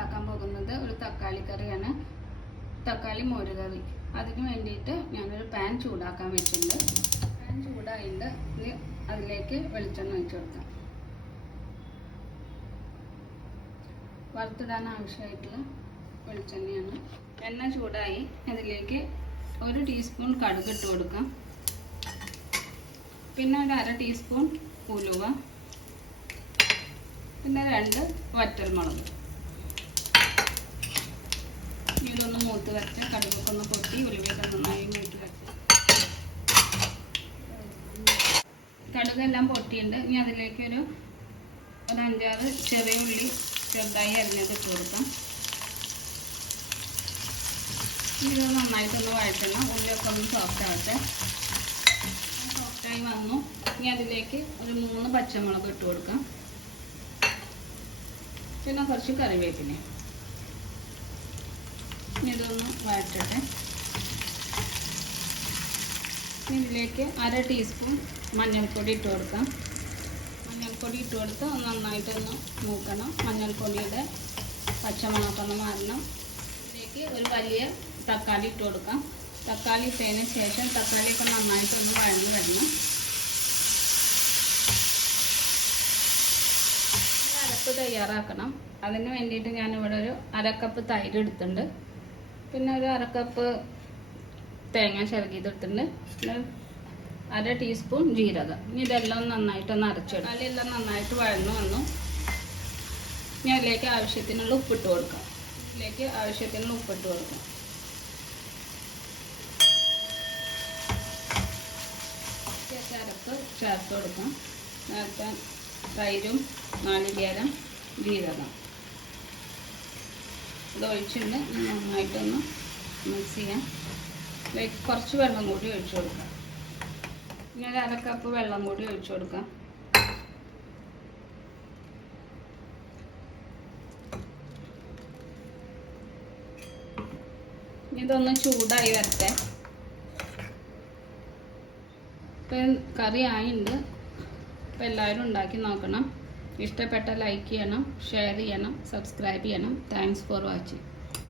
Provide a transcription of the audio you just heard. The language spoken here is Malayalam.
ഉണ്ടാക്കാൻ പോകുന്നത് ഒരു തക്കാളി കറിയാണ്. തക്കാളി മോര് കറി അതിന് വേണ്ടിയിട്ട് ഞാനൊരു പാൻ ചൂടാക്കാൻ വെച്ചിട്ടുണ്ട്. പാൻ ചൂടായിട്ട് ഇനി അതിലേക്ക് വെളിച്ചെണ്ണ ഒഴിച്ചു കൊടുക്കാം. വറുത്തിടാൻ ആവശ്യമായിട്ടുള്ള വെളിച്ചെണ്ണയാണ്. എണ്ണ ചൂടായി അതിലേക്ക് ഒരു ടീസ്പൂൺ കടുക് ഇട്ട് കൊടുക്കാം. പിന്നെ ഒരു അര ടീസ്പൂൺ ഉലുവ. പിന്നെ രണ്ട് വറ്റൽമുളക്. ഇതൊന്ന് മൂത്ത് വരച്ച് കടുകൊക്കെ ഒന്ന് പൊട്ടി ഉലുവയൊക്കെ നന്നായി മൂത്ത് വരച്ച് കടുകെല്ലാം പൊട്ടിയിട്ടുണ്ട്. ഇനി അതിലേക്ക് ഒരു ഒരു അഞ്ചാറ് ചെറിയ ഉള്ളി ചെറുതായി അരിഞ്ഞത് ഇട്ട് കൊടുക്കാം. ഇത് നന്നായിട്ടൊന്ന് വഴറ്റണം. ഉള്ളിയൊക്കെ ഒന്ന് സോഫ്റ്റ് ആവട്ടെ. സോഫ്റ്റായി വന്നു. ഇനി അതിലേക്ക് ഒരു മൂന്ന് പച്ചമുളക് ഇട്ട് കൊടുക്കാം. പിന്നെ കുറച്ച് കറിവേപ്പില. ഇനി ഇതൊന്ന് വഴറ്റട്ടെ. ഇതിലേക്ക് അര ടീസ്പൂൺ മഞ്ഞൾപ്പൊടി ഇട്ട് കൊടുക്കാം. മഞ്ഞൾപ്പൊടി ഇട്ട് കൊടുത്ത് ഒന്ന് നന്നായിട്ടൊന്ന് മൂക്കണം. മഞ്ഞൾപ്പൊടിയുടെ പച്ചമണക്കൊന്ന് മാറണം. ഇതിലേക്ക് ഒരു വലിയ തക്കാളി ഇട്ട് കൊടുക്കാം. തക്കാളി ഇട്ടതിന് ശേഷം തക്കാളിയൊക്കെ നന്നായിട്ടൊന്ന് വഴന്ന് വരണം. അരപ്പ് തയ്യാറാക്കണം. അതിന് വേണ്ടിയിട്ട് ഞാനിവിടെ ഒരു അരക്കപ്പ് തൈര് എടുത്തിട്ടുണ്ട്. പിന്നെ ഒരു അര കപ്പ് തേങ്ങ ചിരകിയതെടുത്തിട്ടുണ്ട് പിന്നെ അര ടീസ്പൂൺ ജീരകം. ഇനി ഇതെല്ലാം നന്നായിട്ടൊന്ന് അരച്ചിടും അതിലെല്ലാം നന്നായിട്ട് വഴന്നു വന്നു. ഇനി അതിലേക്ക് ആവശ്യത്തിനുള്ള ഉപ്പിട്ട് കൊടുക്കാം. ഇതിലേക്ക് ആവശ്യത്തിനുള്ള ഉപ്പിട്ട് കൊടുക്കാം. അരപ്പ് ചേർത്ത് കൊടുക്കാം. നേരത്തെ തൈരും നാളികേരം ജീരകം. ഇത് ഒഴിച്ചിട്ട് നന്നായിട്ടൊന്ന് മിക്സ് ചെയ്യാം. കുറച്ച് വെള്ളം കൂടി ഒഴിച്ചു കൊടുക്കാം. ഇനി ഒരു അര കപ്പ് വെള്ളം കൂടി ഒഴിച്ചു കൊടുക്കാം. ഇതൊന്ന് ചൂടായി വരട്ടെ. ഇപ്പം കറി ആയിട്ടുണ്ട് അപ്പോൾ എല്ലാവരും ഉണ്ടാക്കി നോക്കണം. ഇഷ്ടപ്പെട്ട ലൈക്ക് ചെയ്യണം ഷെയർ ചെയ്യണം സബ്സ്ക്രൈബ് ചെയ്യണം. Thanks for watching